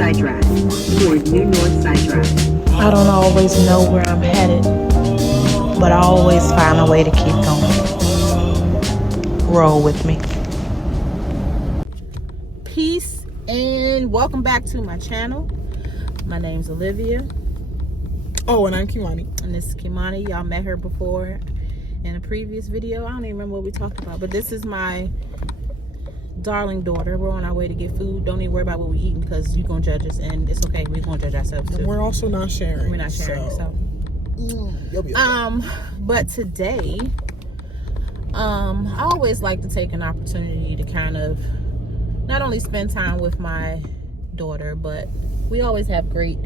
Northside Drive. Toward New Northside Drive. I don't always know where I'm headed, but I always find a way to keep going. Roll with me. Peace and welcome back to my channel. My name's Olivia. Oh, and I'm Kimani. And this is Kimani. Y'all met her before in a previous video. I don't even remember what we talked about, but this is my darling daughter. We're on our way to get food. Don't even worry about what we're eating because you're going to judge us, and it's okay. We're going to judge ourselves too. We're also not sharing. We're not sharing, so. You'll be okay. But today, I always like to take an opportunity to kind of not only spend time with my daughter, but we always have great,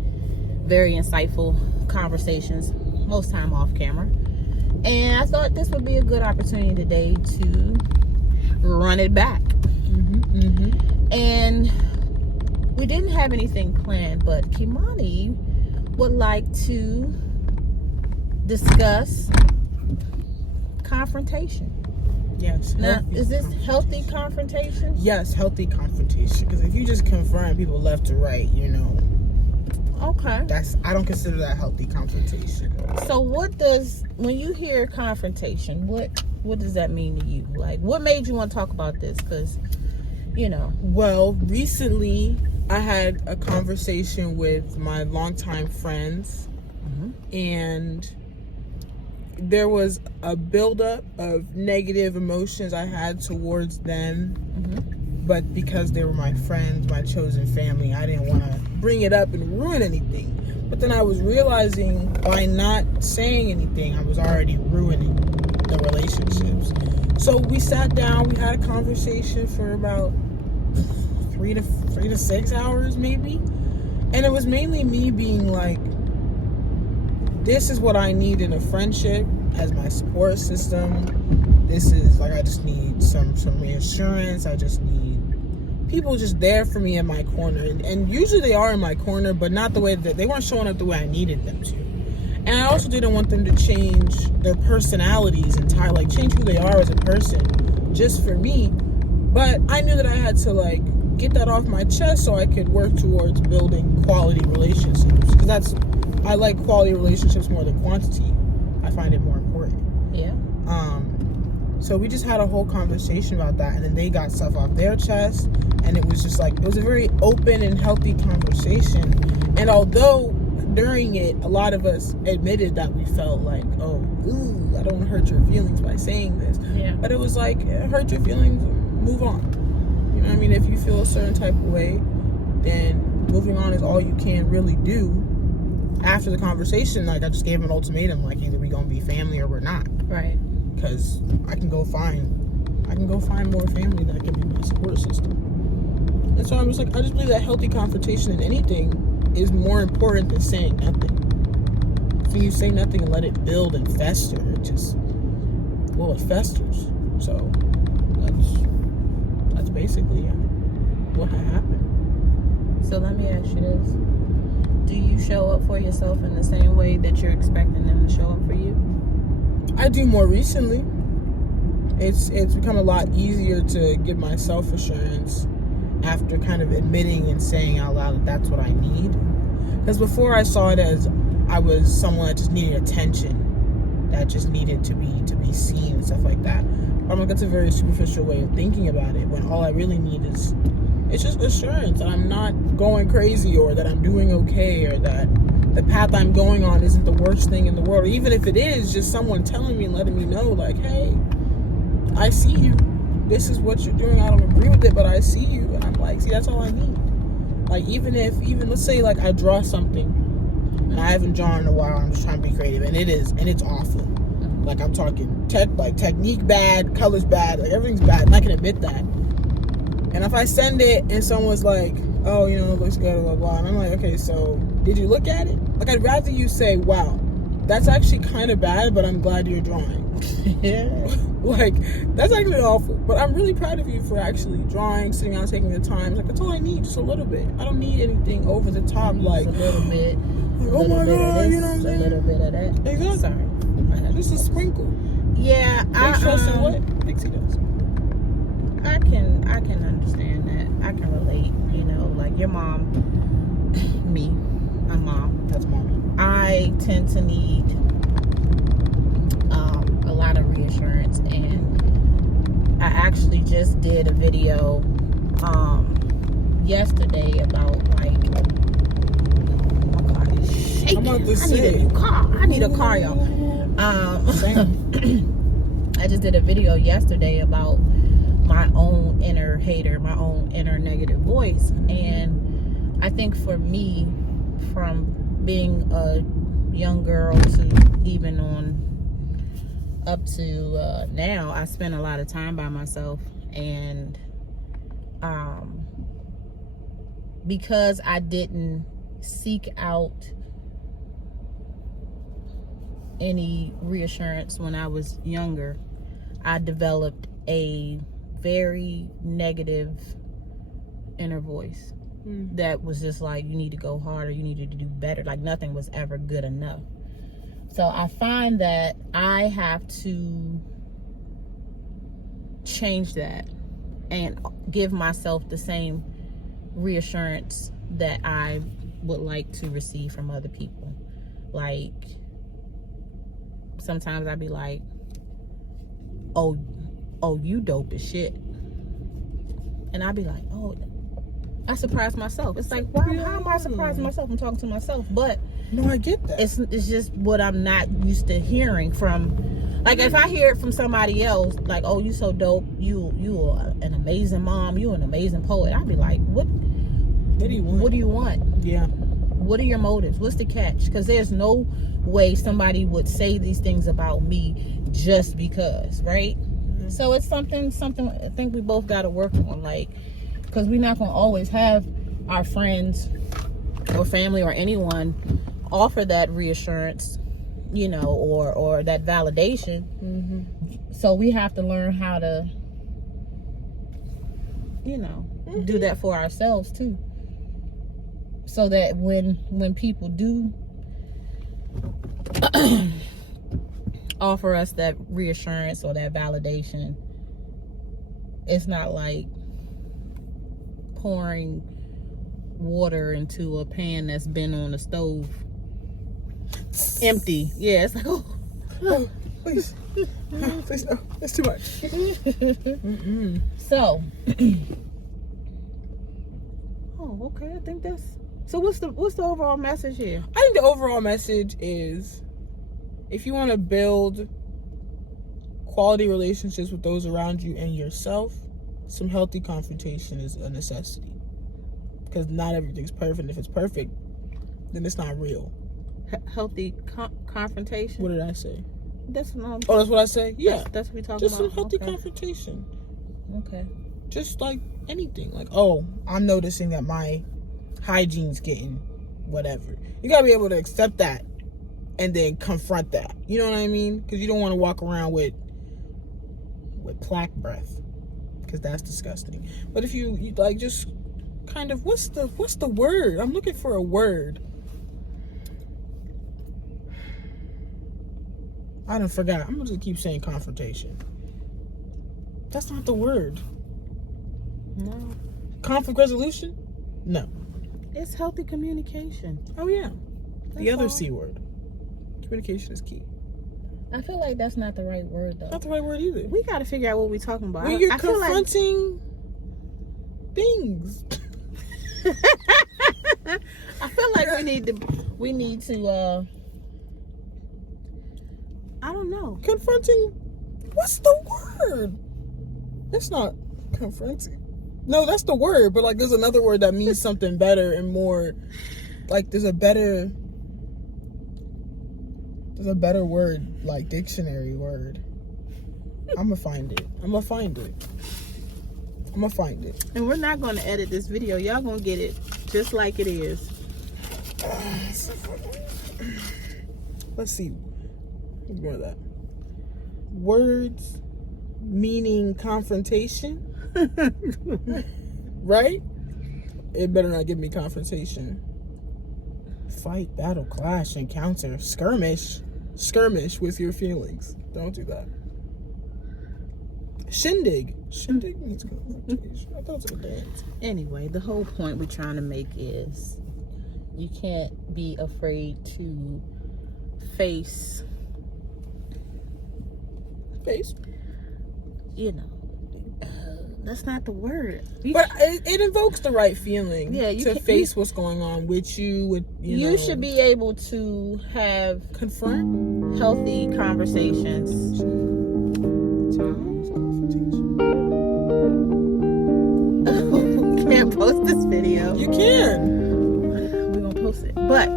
very insightful conversations, most time off camera. And I thought this would be a good opportunity today to run it back. And we didn't have anything planned, but Kimani would like to discuss confrontation. Yes. Now, is this healthy confrontation? Yes, healthy confrontation. Because if you just confront people left to right, Okay. I don't consider that healthy confrontation. So when you hear confrontation, what does that mean to you? Like, what made you want to talk about this? Because, Well, recently I had a conversation with my longtime friends, and there was a buildup of negative emotions I had towards them. But because they were my friends, my chosen family, I didn't want to bring it up and ruin anything. But then I was realizing by not saying anything, I was already ruining the relationships. So we sat down, we had a conversation for about 3 to 6 hours maybe. And it was mainly me being like, this is what I need in a friendship as my support system. This is like, I just need some reassurance. I just need people just there for me in my corner. And usually they are in my corner, but not the way that they weren't showing up the way I needed them to. And I also didn't want them to change their personalities entirely, like change who they are as a person just for me. But I knew that I had to get that off my chest so I could work towards building quality relationships. Because I like quality relationships more than quantity. I find it more important. Yeah. So we just had a whole conversation about that, and then they got stuff off their chest, and it was just it was a very open and healthy conversation. And although during it, a lot of us admitted that we felt like, I don't want to hurt your feelings by saying this. Yeah. But it was like, hurt your feelings, move on. You know what I mean? If you feel a certain type of way, then moving on is all you can really do. After the conversation, I just gave him an ultimatum, either we gonna be family or we're not. Right. Because I can go find more family that can be my support system. And so I was I just believe that healthy confrontation in anything is more important than saying nothing. If you say nothing and let it build and fester, it festers. So that's basically what happened. So let me ask you this. Do you show up for yourself in the same way that you're expecting them to show up for you? I do more recently. It's become a lot easier to give my self-assurance after kind of admitting and saying out loud that that's what I need. Because before I saw it as I was someone that just needed attention, that just needed to be seen and stuff like that. But that's a very superficial way of thinking about it, when all I really need is it's just assurance that I'm not going crazy, or that I'm doing okay, or that the path I'm going on isn't the worst thing in the world. Or even if it is, just someone telling me and letting me know, hey, I see you. This is what you're doing. I don't agree with it, but I see you. And I'm see, that's all I need. Even let's say I draw something and I haven't drawn in a while, I'm just trying to be creative, and it's awful. I'm talking technique bad, colors bad, everything's bad, and I can admit that. And if I send it and someone's like, oh, it looks good, blah, blah, and I'm like, okay, so did you look at it? I'd rather you say, wow, that's actually kind of bad, but I'm glad you're drawing. Yeah. That's actually awful. But I'm really proud of you for actually drawing, sitting down, taking the time. That's all I need, just a little bit. I don't need anything over the top, a little bit. Oh my God, you know what I'm saying? A little bit of that. Exactly. Sorry. Just a sprinkle. Yeah, I trust in what Pixie does. I can understand that. I can relate. Your mom me, my mom. That's mom. I tend to need a lot of reassurance, and I actually just did a video yesterday about like my car is shaking. I'm about to I need a new car. I need a car, y'all. I just did a video yesterday about my own inner hater, my own inner negative voice, and I think for me, from being a young girl to even on up to now, I spend a lot of time by myself, and because I didn't seek out any reassurance when I was younger, I developed a very negative inner voice that was just like, you need to go harder, you needed to do better, like nothing was ever good enough. So I find that I have to change that and give myself the same reassurance that I would like to receive from other people. Like, sometimes I'd be like, oh, you dope as shit. And I'd be like, oh, I surprised myself. It's like, how am I surprising myself? I'm talking to myself. But no, I get that. It's just what I'm not used to hearing from. Like, if I hear it from somebody else, like, oh, you so dope, you are an amazing mom, you an amazing poet, I'd be like, what do you want? What do you want? Yeah. What are your motives? What's the catch? Because there's no way somebody would say these things about me just because, right? Mm-hmm. So it's something I think we both got to work on, like, because we're not going to always have our friends or family or anyone offer that reassurance, you know, or that validation. Mm-hmm. So we have to learn how to, you know, do that for ourselves too. So that when people do offer us that reassurance or that validation, it's not like pouring water into a pan that's been on the stove empty. Yeah, it's like, oh please. Please, no, that's too much. So okay, I think that's. So what's the overall message here? I think the overall message is, if you want to build quality relationships with those around you and yourself, some healthy confrontation is a necessity. Because not everything's perfect. If it's perfect, then it's not real. Healthy confrontation? What did I say? That's what I say? Yeah. That's what we talking about. Just some healthy confrontation. Okay. Just like anything. Like, oh, I'm noticing that my hygiene's getting whatever. You gotta be able to accept that and then confront that. You know what I mean? Because you don't want to walk around with plaque breath, because that's disgusting. But if you like, just kind of, what's the word? I'm looking for a word. I done forgot. I'm gonna just keep saying confrontation. That's not the word. No. Conflict resolution? No. It's healthy communication. Oh yeah. The other all. C word. Communication is key. I feel like that's not the right word though. Not the right word either. We got to figure out what we're talking about. When you're confronting things. I feel like we need to I don't know. Confronting, what's the word? It's not confronting. No, that's the word, but like there's another word that means something better and more, like there's a better word, like dictionary word. I'm gonna find it. And we're not going to edit this video. Y'all going to get it just like it is. Let's see. Ignore that. Words meaning confrontation. Right? It better not give me confrontation. Fight, battle, clash, encounter, skirmish with your feelings. Don't do that. Shindig means confrontation. I thought it was a dance. Anyway, the whole point we're trying to make is you can't be afraid to face, you know, that's not the word. But it invokes the right feeling. Yeah, to face what's going on with you. With you should be able to have confront healthy conversations. Can't post this video. You can. We're gonna post it, but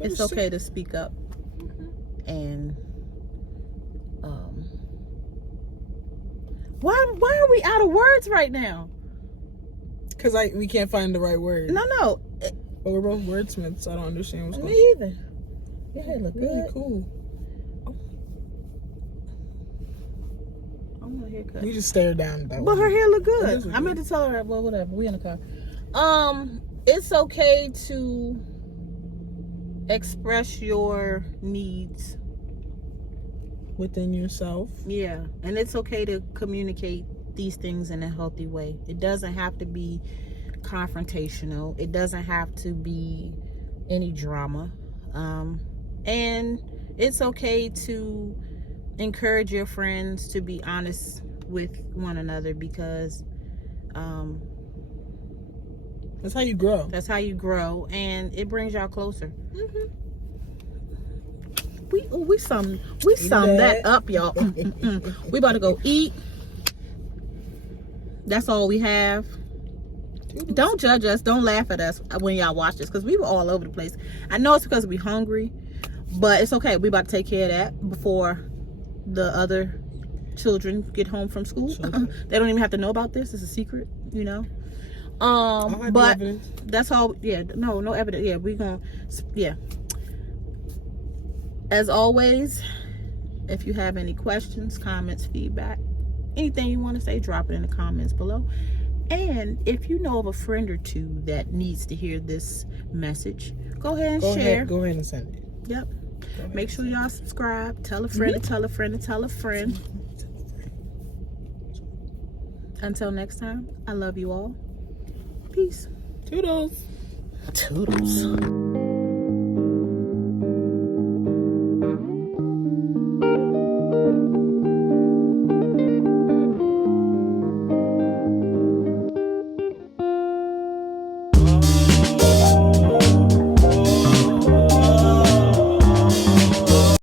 it's okay to speak up. And why are we out of words right now? Because we can't find the right word. No. But we're both wordsmiths, so I don't understand what's going on. Me either. Your hair look Really good. cool. I want a haircut. We just stared down at that But one. her hair look It good. does look I meant to tell her, well, whatever. We in the car. It's okay to express your needs within yourself. Yeah, and it's okay to communicate these things in a healthy way. It doesn't have to be confrontational. It doesn't have to be any drama. And it's okay to encourage your friends to be honest with one another, because that's how you grow. That's how you grow, and it brings y'all closer. Mm-hmm. We summed that up, y'all. We about to go eat. That's all we have. Don't judge us. Don't laugh at us when y'all watch this, because we were all over the place. I know it's because we're hungry, but it's okay. We about to take care of that before the other children get home from school. They don't even have to know about this. It's a secret, you know. But that's all. Yeah, no evidence. Yeah, we gonna. Yeah. As always, if you have any questions, comments, feedback, anything you want to say, drop it in the comments below. And if you know of a friend or two that needs to hear this message, go ahead and share. Go ahead and send it. Yep. Make sure y'all subscribe. Tell a friend to tell a friend to tell a friend. Until next time, I love you all. Peace. Toodles. Toodles.